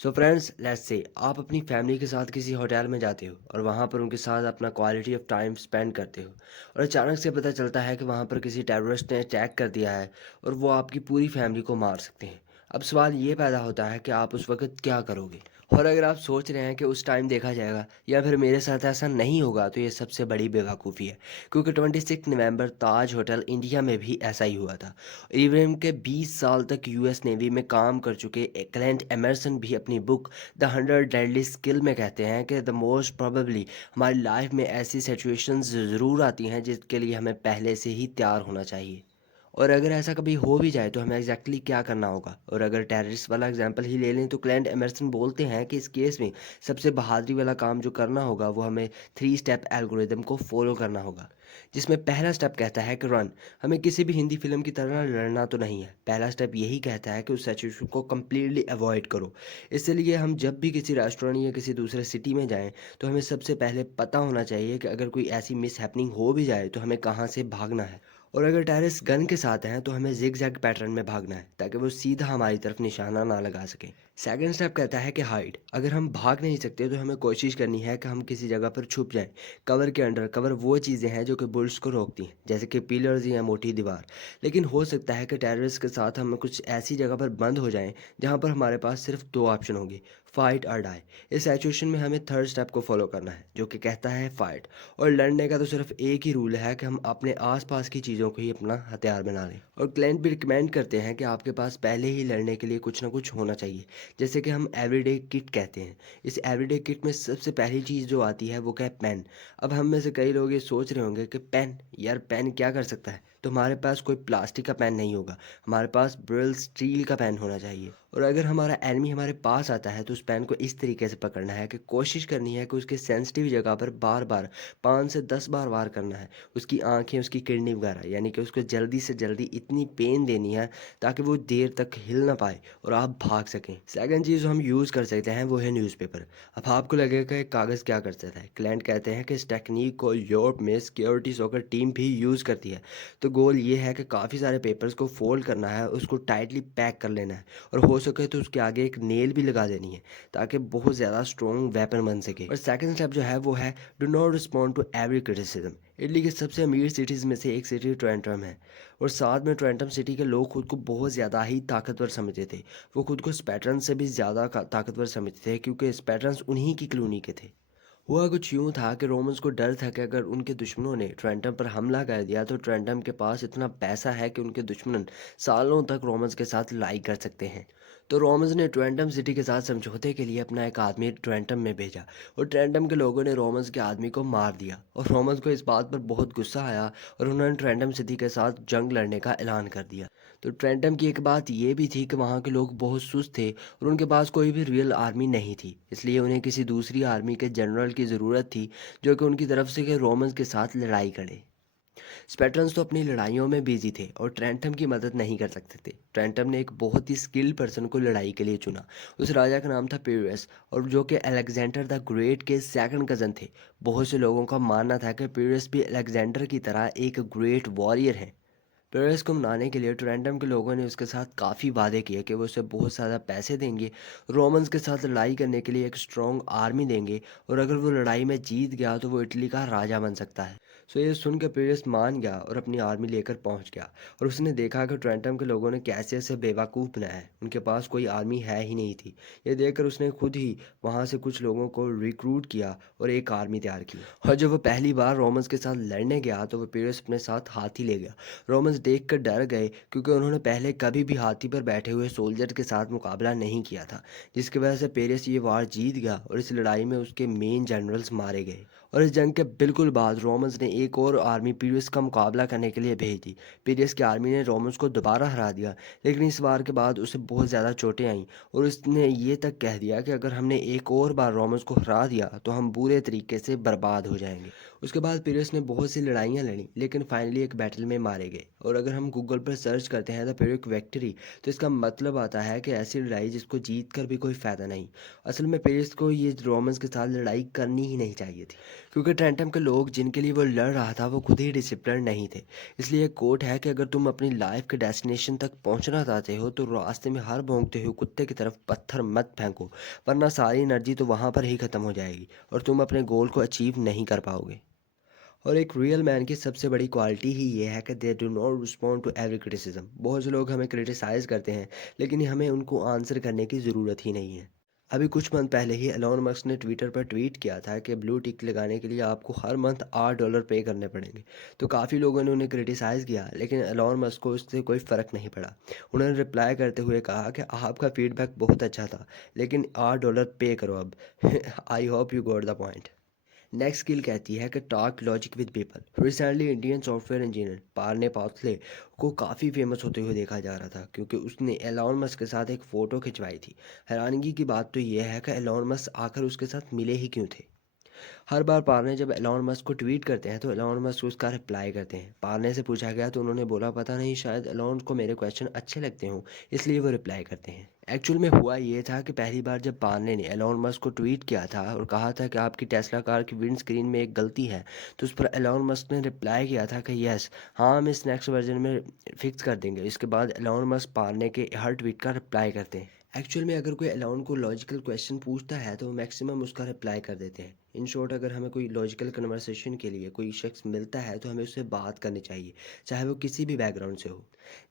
So friends let's say आप अपनी family के साथ किसी होटल में जाते हो और वहाँ पर उनके साथ अपना क्वालिटी ऑफ टाइम स्पेंड करते हो और अचानक से पता चलता है कि वहाँ पर किसी टेररिस्ट ने अटैक कर दिया है और वो आपकी पूरी फैमिली को मार सकते हैं। अब सवाल ये पैदा होता है कि आप उस वक्त क्या करोगे। और अगर आप सोच रहे हैं कि उस टाइम देखा जाएगा या फिर मेरे साथ ऐसा नहीं होगा तो ये सबसे बड़ी बेवकूफ़ी है, क्योंकि 26 नवंबर ताज होटल इंडिया में भी ऐसा ही हुआ था। इब्राहिम के 20 साल तक यूएस नेवी में काम कर चुके क्लेंट एमरसन भी अपनी बुक द 100 डेडली स्किल में कहते हैं कि द मोस्ट प्रोबेबली हमारी लाइफ में ऐसी सिचुएशंस ज़रूर आती हैं जिसके लिए हमें पहले से ही तैयार होना चाहिए। और अगर ऐसा कभी हो भी जाए तो हमें एग्जैक्टली क्या करना होगा। और अगर टेररिस्ट वाला एग्जांपल ही ले लें तो क्लेंट एमरसन बोलते हैं कि इस केस में सबसे बहादुरी वाला काम जो करना होगा वो हमें 3 स्टेप एल्गोरिदम को फॉलो करना होगा, जिसमें पहला स्टेप कहता है कि रन। हमें किसी भी हिंदी फिल्म की तरह लड़ना तो नहीं है, पहला स्टेप यही कहता है कि उस सिचुएशन को कम्प्लीटली अवॉइड करो। इसलिए हम जब भी किसी रेस्टोरेंट या किसी दूसरे सिटी में जाएं तो हमें सबसे पहले पता होना चाहिए कि अगर कोई ऐसी मिस हैपनिंग हो भी जाए तो हमें कहाँ से भागना है। और अगर टेररिस्ट गन के साथ हैं तो हमें जिग जैग पैटर्न में भागना है ताकि वो सीधा हमारी तरफ निशाना ना लगा सके। सेकंड स्टेप कहता है कि हाइड। अगर हम भाग नहीं सकते तो हमें कोशिश करनी है कि हम किसी जगह पर छुप जाएं। कवर के अंडर। कवर वो चीज़ें हैं जो कि बुल्स को रोकती हैं, जैसे कि पिलर्स या मोटी दीवार। लेकिन हो सकता है कि टेररिस्ट के साथ हम कुछ ऐसी जगह पर बंद हो जाएं जहां पर हमारे पास सिर्फ दो ऑप्शन होंगे, फाइट और डाई। इस सिचुएशन में हमें थर्ड स्टेप को फॉलो करना है जो कि कहता है फाइट। और लड़ने का तो सिर्फ एक ही रूल है कि हम अपने आसपास की चीज़ों को ही अपना हथियार बना लें। और क्लाइंट भी रिकमेंड करते हैं कि आपके पास पहले ही लड़ने के लिए कुछ ना कुछ होना चाहिए, जैसे कि हम एवरीडे किट कहते हैं। इस एवरीडे किट में सबसे पहली चीज़ जो आती है वो क्या है, पेन। अब हम में से कई लोग ये सोच रहे होंगे कि पेन, यार पेन क्या कर सकता है। तो हमारे पास कोई प्लास्टिक का पेन नहीं होगा, हमारे पास ब्रिल स्टील का पेन होना चाहिए। और अगर हमारा एनिमी हमारे पास आता है तो उस पेन को इस तरीके से पकड़ना है कि कोशिश करनी है कि उसके सेंसिटिव जगह पर बार बार 5 से 10 बार वार करना है। उसकी आंखें, उसकी किडनी वगैरह, यानी कि उसको जल्दी से जल्दी इतनी पेन देनी है ताकि वो देर तक हिल ना पाए और आप भाग सकें। सेकंड चीज़ जो हम यूज़ कर सकते हैं वो है न्यूज़पेपर। अब आपको लगेगा कि कागज़ क्या कर सकता है। क्लाइंट कहते हैं कि इस टेक्निक को यूरोप में सिक्योरिटी सॉकर टीम भी यूज़ करती है। तो गोल ये है कि काफ़ी सारे पेपर्स को फोल्ड करना है, उसको टाइटली पैक कर लेना है और हो सके तो उसके आगे एक नेल भी लगा देनी है ताकि बहुत ज़्यादा स्ट्रॉन्ग वेपन बन सके। और सेकंड स्टेप जो है वो है do not respond to every criticism. Italy की सबसे अमीर सिटीज़ में से एक सिटी ट्रेंटम है और साथ में ट्रेंटम सिटी के लोग खुद को बहुत ज़्यादा ही ताकतवर समझते थे। वो खुद को स्पैटर्न से भी ज़्यादा ताकतवर समझते थे क्योंकि स्पैटर्न्स उन्हीं की कॉलोनी के थे। हुआ कुछ यूं था कि रोमन्स को डर था कि अगर उनके दुश्मनों ने ट्रेंटम पर हमला कर दिया तो ट्रेंटम के पास इतना पैसा है कि उनके दुश्मन सालों तक रोमन्स के साथ लड़ाई कर सकते हैं। तो रोमन्स ने ट्रेंटम सिटी के साथ समझौते के लिए अपना एक आदमी ट्रेंटम में भेजा और ट्रेंटम के लोगों ने रोमन्स के आदमी को मार दिया और रोमन्स को इस बात पर बहुत गुस्सा आया और उन्होंने ट्रेंटम सिटी के साथ जंग लड़ने का ऐलान कर दिया। तो ट्रेंटम की एक बात ये भी थी कि वहाँ के लोग बहुत सुस्त थे और उनके पास कोई भी रियल आर्मी नहीं थी, इसलिए उन्हें किसी दूसरी आर्मी के जनरल की ज़रूरत थी जो कि उनकी तरफ से के रोमन्स के साथ लड़ाई करे। स्पेटरन्स तो अपनी लड़ाइयों में बिजी थे और ट्रेंटम की मदद नहीं कर सकते थे। ट्रेंटम ने एक बहुत ही स्किल्ड पर्सन को लड़ाई के लिए चुना। उस राजा का नाम था पीरियस और जो कि अलेक्जेंडर द ग्रेट के सेकंड कज़न थे। बहुत से लोगों का मानना था कि पीरियस भी अलेक्जेंडर की तरह एक ग्रेट वॉरियर है। पेरेस को मनाने के लिए ट्रेंटम के लोगों ने उसके साथ काफ़ी वादे किए कि वो उसे बहुत ज़्यादा पैसे देंगे, रोमन्स के साथ लड़ाई करने के लिए एक स्ट्रॉन्ग आर्मी देंगे और अगर वो लड़ाई में जीत गया तो वो इटली का राजा बन सकता है। सो ये सुनकर पेरेस मान गया और अपनी आर्मी लेकर पहुंच गया और उसने देखा कि ट्रेंटम के लोगों ने कैसे ऐसे बेवकूफ़ बनाया है, उनके पास कोई आर्मी है ही नहीं थी। ये देखकर उसने खुद ही वहाँ से कुछ लोगों को रिक्रूट किया और एक आर्मी तैयार की। और जब वो पहली बार रोमन्स के साथ लड़ने गया तो वो पेरेस अपने साथ हाथी ले गया। रोमन्स देखकर डर गए क्योंकि उन्होंने पहले कभी भी हाथी पर बैठे हुए सोल्जर के साथ मुकाबला नहीं किया था, जिसकी वजह से पेरिस ये वार जीत गया और इस लड़ाई में उसके मेन जनरल्स मारे गए। और इस जंग के बिल्कुल बाद रोमन्स ने एक और आर्मी पीरियस का मुकाबला करने के लिए भेज दी। पीरियस की आर्मी ने रोमन्स को दोबारा हरा दिया, लेकिन इस वार के बाद उसे बहुत ज़्यादा चोटें आईं और उसने ये तक कह दिया कि अगर हमने एक और बार रोमन्स को हरा दिया तो हम बुरे तरीके से बर्बाद हो जाएंगे। उसके बाद पीरियस ने बहुत सी लड़ाइयाँ लड़ी लेकिन फाइनली एक बैटल में मारे गए। और अगर हम गूगल पर सर्च करते हैं द पिरियक विक्ट्री तो इसका मतलब आता है कि ऐसी लड़ाई जिसको जीत कर भी कोई फ़ायदा नहीं। असल में पीरियस को ये रोमन्स के साथ लड़ाई करनी ही नहीं चाहिए थी। क्योंकि ट्रेंटम के लोग जिनके लिए वो लड़ रहा था वो खुद ही डिसिप्लिन नहीं थे। इसलिए एक कोट है कि अगर तुम अपनी लाइफ के डेस्टिनेशन तक पहुंचना चाहते हो तो रास्ते में हर भौंकते हुए कुत्ते की तरफ पत्थर मत फेंको, वरना सारी एनर्जी तो वहां पर ही ख़त्म हो जाएगी और तुम अपने गोल को अचीव नहीं कर पाओगे। और एक रियल मैन की सबसे बड़ी क्वालिटी ही ये है कि they do not respond to every criticism. बहुत से लोग हमें क्रिटिसाइज़ करते हैं, लेकिन हमें उनको आंसर करने की ज़रूरत ही नहीं है। अभी कुछ मंथ पहले ही एलोन मस्क ने ट्विटर पर ट्वीट किया था कि ब्लू टिक लगाने के लिए आपको हर मंथ $8 पे करने पड़ेंगे। तो काफ़ी लोगों ने उन्हें क्रिटिसाइज़ किया, लेकिन एलोन मस्क को इससे कोई फ़र्क नहीं पड़ा। उन्होंने रिप्लाई करते हुए कहा कि आपका फीडबैक बहुत अच्छा था, लेकिन $8 पे करो अब। I hope you got the point. Next skill कहती है कि talk logic with people. Recently Indian software engineer पारने पाथले को काफ़ी फेमस होते हुए देखा जा रहा था, क्योंकि उसने एलॉन मस्क के साथ एक फ़ोटो खिंचवाई थी। हैरानगी की बात तो यह है कि एलॉन मस्क आखिर उसके साथ मिले ही क्यों थे। हर बार पारने जब एलॉन मस्क को ट्वीट करते हैं तो एलॉन मस्क उसका रिप्लाई करते हैं। पारने से पूछा गया तो उन्होंने बोला, पता नहीं, शायद एलॉन को मेरे क्वेश्चन अच्छे लगते हों, इसलिए वो रिप्लाई करते हैं। एक्चुअल में हुआ ये था कि पहली बार जब पारने ने एलॉन मस्क को ट्वीट किया था और कहा था कि आपकी टेस्ला कार की विंड स्क्रीन में एक गलती है, तो उस पर एलॉन मस्क ने रिप्लाई किया था कि यस, हाँ, हम इस नेक्स्ट वर्जन में फिक्स कर देंगे। इसके बाद एलॉन मस्क पारने के हर ट्वीट का रिप्लाई करते हैं। एक्चुअल में अगर कोई एलॉन को लॉजिकल क्वेश्चन पूछता है तो मैक्सिमम उसका रिप्लाई कर देते हैं। इन शॉर्ट, अगर हमें कोई लॉजिकल कन्वर्सेशन के लिए कोई शख्स मिलता है तो हमें उससे बात करनी चाहिए, चाहे वो किसी भी बैकग्राउंड से हो।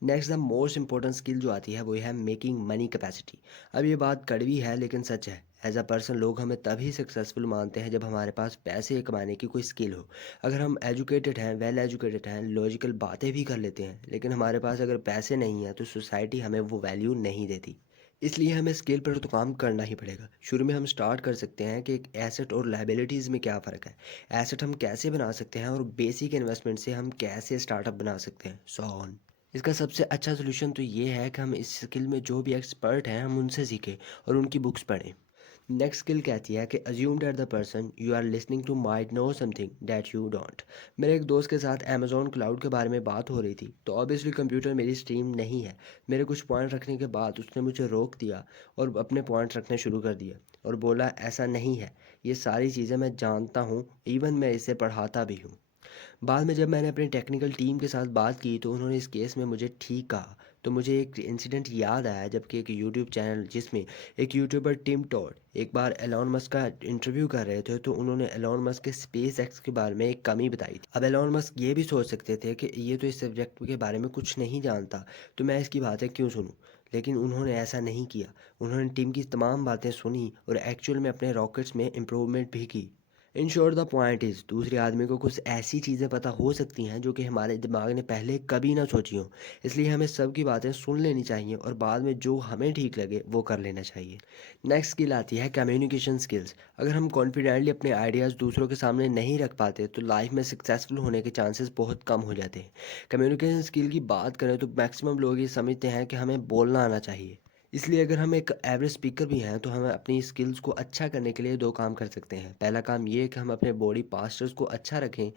Next the most important skill जो आती है वो है मेकिंग मनी कैपेसिटी। अब ये बात कड़वी है लेकिन सच है। एज अ पर्सन लोग हमें तभी सक्सेसफुल मानते हैं जब हमारे पास पैसे कमाने की कोई स्किल हो। अगर हम एजुकेटेड हैं, वेल एजुकेटेड हैं, लॉजिकल बातें भी कर लेते हैं, लेकिन हमारे पास अगर पैसे नहीं हैं तो सोसाइटी हमें वो वैल्यू नहीं देती। इसलिए हमें स्केल पर तो काम करना ही पड़ेगा। शुरू में हम स्टार्ट कर सकते हैं कि एक एसेट और लायबिलिटीज़ में क्या फ़र्क है, एसेट हम कैसे बना सकते हैं और बेसिक इन्वेस्टमेंट से हम कैसे स्टार्टअप बना सकते हैं, सो ऑन। इसका सबसे अच्छा सोल्यूशन तो ये है कि हम इस स्किल में जो भी एक्सपर्ट हैं हम उनसे सीखें और उनकी बुक्स पढ़ें। नेक्स्ट स्किल कहती है कि assume that the person you are listening to might know something that you don't. मेरे एक दोस्त के साथ अमेजोन क्लाउड के बारे में बात हो रही थी, तो ऑब्वियसली कंप्यूटर मेरी स्ट्रीम नहीं है। मेरे कुछ पॉइंट रखने के बाद उसने मुझे रोक दिया और अपने पॉइंट रखने शुरू कर दिया और बोला, ऐसा नहीं है, ये सारी चीज़ें मैं जानता हूँ, इवन मैं इसे पढ़ाता भी हूँ। बाद में जब मैंने अपनी टेक्निकल टीम के साथ बात की तो उन्होंने इस केस में मुझे ठीक कहा। तो मुझे एक इंसिडेंट याद आया, जबकि एक यूट्यूब चैनल जिसमें एक यूट्यूबर टिम टॉड एक बार एलॉन मस्क का इंटरव्यू कर रहे थे, तो उन्होंने एलॉन मस्क के स्पेस एक्स के बारे में एक कमी बताई थी। अब एलॉन मस्क ये भी सोच सकते थे कि ये तो इस सब्जेक्ट के बारे में कुछ नहीं जानता, तो मैं इसकी बातें क्यों सुनूं। लेकिन उन्होंने ऐसा नहीं किया। उन्होंने टीम की तमाम बातें सुनी और एक्चुअल में अपने रॉकेट्स में इम्प्रूवमेंट भी की। In short the point is, दूसरे आदमी को कुछ ऐसी चीज़ें पता हो सकती हैं जो कि हमारे दिमाग ने पहले कभी ना सोची हों। इसलिए हमें सबकी बातें सुन लेनी चाहिए और बाद में जो हमें ठीक लगे वो कर लेना चाहिए। नेक्स्ट स्किल आती है कम्युनिकेशन स्किल्स। अगर हम कॉन्फिडेंटली अपने आइडियाज़ दूसरों के सामने नहीं रख पाते तो लाइफ में सक्सेसफुल होने के चांसेस बहुत कम हो जाते हैं। कम्युनिकेशन स्किल की बात करें तो मैक्सिमम लोग ये समझते हैं कि हमें बोलना आना चाहिए। इसलिए अगर हम एक एवरेज स्पीकर भी हैं तो हम अपनी स्किल्स को अच्छा करने के लिए दो काम कर सकते हैं। पहला काम ये है कि हम अपने बॉडी पास्चर्स को अच्छा रखें।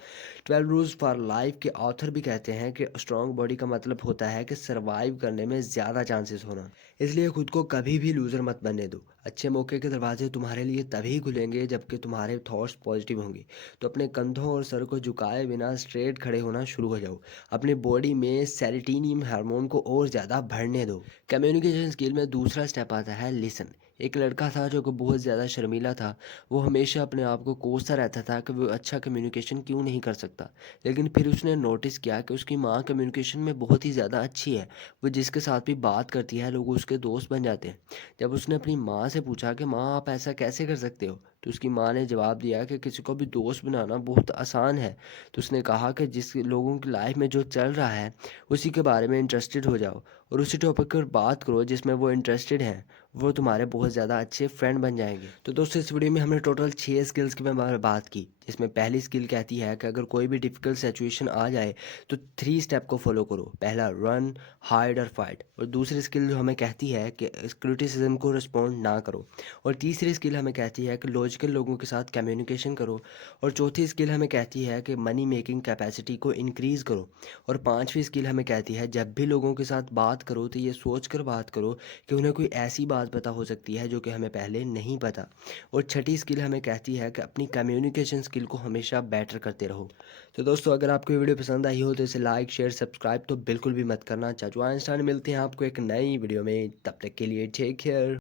12 रूल्स फॉर लाइफ के ऑथर भी कहते हैं कि स्ट्रॉन्ग बॉडी का मतलब होता है कि सर्वाइव करने में ज़्यादा चांसेस होना। इसलिए खुद को कभी भी लूज़र मत बनने दो। अच्छे मौके के दरवाजे तुम्हारे लिए तभी खुलेंगे जबकि तुम्हारे थॉट्स पॉजिटिव होंगे। तो अपने कंधों और सर को झुकाए बिना स्ट्रेट खड़े होना शुरू हो जाओ। अपनी बॉडी में सेरोटोनिन हार्मोन को और ज़्यादा बढ़ने दो। कम्युनिकेशन स्किल में दूसरा स्टेप आता है लिसन। एक लड़का था जो कि बहुत ज़्यादा शर्मीला था। वो हमेशा अपने आप को कोसता रहता था कि वो अच्छा कम्युनिकेशन क्यों नहीं कर सकता। लेकिन फिर उसने नोटिस किया कि उसकी माँ कम्युनिकेशन में बहुत ही ज़्यादा अच्छी है। वो जिसके साथ भी बात करती है लोग उसके दोस्त बन जाते हैं। जब उसने अपनी माँ से पूछा कि माँ, आप ऐसा कैसे कर सकते हो, तो उसकी माँ ने जवाब दिया कि किसी को भी दोस्त बनाना बहुत आसान है। तो उसने कहा कि जिस लोगों की लाइफ में जो चल रहा है उसी के बारे में इंटरेस्टेड हो जाओ और उसी टॉपिक पर बात करो जिसमें वो इंटरेस्टेड हैं। वो तुम्हारे बहुत ज़्यादा अच्छे फ्रेंड बन जाएंगे। तो दोस्तों, इस वीडियो में हमने टोटल 6 स्किल्स की मैं बात की, जिसमें पहली स्किल कहती है कि अगर कोई भी डिफ़िकल्ट सिचुएशन आ जाए तो 3 स्टेप को फॉलो करो। पहला, रन, हाइड और फाइट। और दूसरी स्किल जो हमें कहती है कि क्रिटिसिज्म को रिस्पॉन्ड ना करो। और तीसरी स्किल हमें कहती है कि लॉजिकल लोगों के साथ कम्युनिकेशन करो। और चौथी स्किल हमें कहती है कि मनी मेकिंग कैपेसिटी को इंक्रीज़ करो। और पांचवी स्किल हमें कहती है जब भी लोगों के साथ बात करो तो ये सोच कर बात करो कि उन्हें कोई ऐसी बात बात पता हो सकती है जो कि हमें पहले नहीं पता। और छठी स्किल हमें कहती है कि अपनी कम्युनिकेशन स्किल को हमेशा बेटर करते रहो। तो दोस्तों, अगर आपको ये वीडियो पसंद आई हो तो इसे लाइक शेयर सब्सक्राइब तो बिल्कुल भी मत करना। चाचू आइंस्टाइन, मिलते हैं आपको एक नई वीडियो में, तब तक के लिए टेक केयर।